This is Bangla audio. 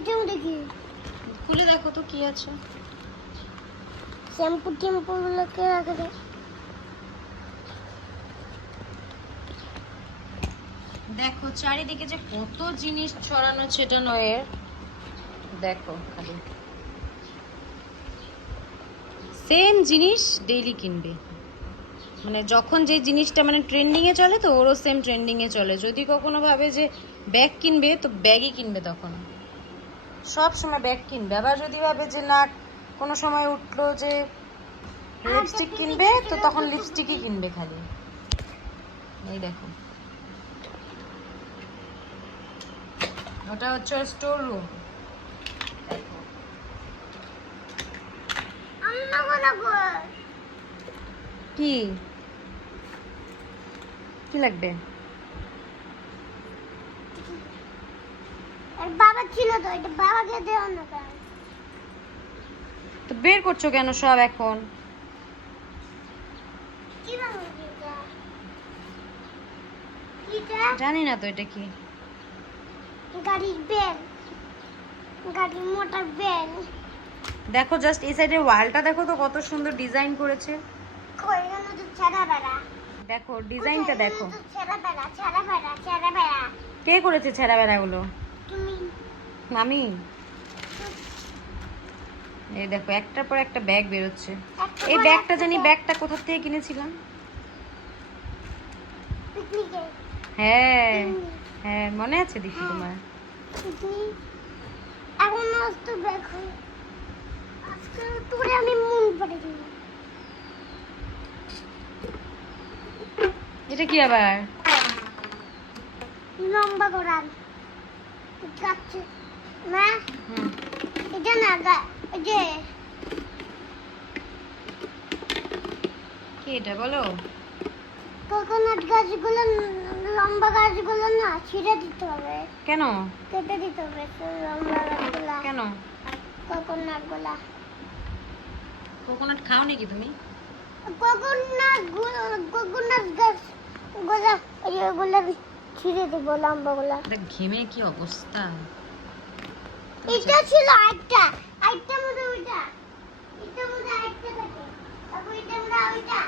এটাও দেখি, খুলে দেখো তো কি আছে। শ্যাম্পু টেম্পু গুলোকে রাখে দে। দেখো চারিদিকে যে কত জিনিস ছড়ানো ছেটানো এর, দেখো খালি সেম জিনিস ডেইলি কিনবে, মানে যখন যে জিনিসটা মানে ট্রেন্ডিং এ চলে তো ওরও সেম ট্রেন্ডিং এ চলে। যদি কখনো ভাবে যে ব্যাগ কিনবে তো ব্যাগই কিনবে, তখন সব সময় ব্যাগ কিনবে। আবার যদি ভাবে যে না কোনো সময় উঠলো যে লিপস্টিক কিনবে তো তখন লিপস্টিকই কিনবে খালি। এই দেখো ওটা হচ্ছে স্টোর রুম। কি কি লাগবে? আর বাবা ছিল তো, এটা বাবাকে দেও না কেন? তো বের করছো কেন সব এখন? কি বাবা এটা? কিটা? জানি না তো এটা কি। গাড়ির বেল, গাড়ির মোটর বেল। দেখো জাস্ট এই সাইডের ওয়ালটা দেখো তো কত সুন্দর ডিজাইন করেছে। কই গেল তো ছেড়া বেড়া? দেখো ডিজাইনটা দেখো। ছেড়া বেড়া, ছেড়া বেড়া, ছেড়া বেড়া। কে করেছে ছেঁড়া বেড়াগুলো? তুমি। আমি? এই দেখো একটার পর একটা ব্যাগ বেরোচ্ছে। এই ব্যাগটা জানি ব্যাগটা কোথা থেকে কিনেছিলাম। পিকনিকে। হ্যাঁ হ্যাঁ মনে আছে দেখি তোমার। পিকনিক। এখন তো ব্যাগ হয়। আজকে তোরে আমি মন পড়ে দিই। এটা কি আবার? লম্বা গোড়াল গাছ না, হুম এটা না এই যে কি এটা বলো? কোকোনাট গাছগুলো, লম্বা গাছগুলো না ছিঁড়ে দিতে হবে। কেন? কেটে দিতে হবে লম্বা গাছগুলা। কেন? কোকোনাট গুলা। কোকোনাট খাও নাকি তুমি? কোকোনাট গাছ গুলা ওইগুলা ছিঁড়ে দিব, লম্বা গুলা। দেখ ঘেমে কি অবস্থা। এটা ছিল আরেকটা, আরেকটা মধ্যে ওইটা, এটা মধ্যে আরেকটা থাকে, তারপর এটা মধ্যে ওইটা।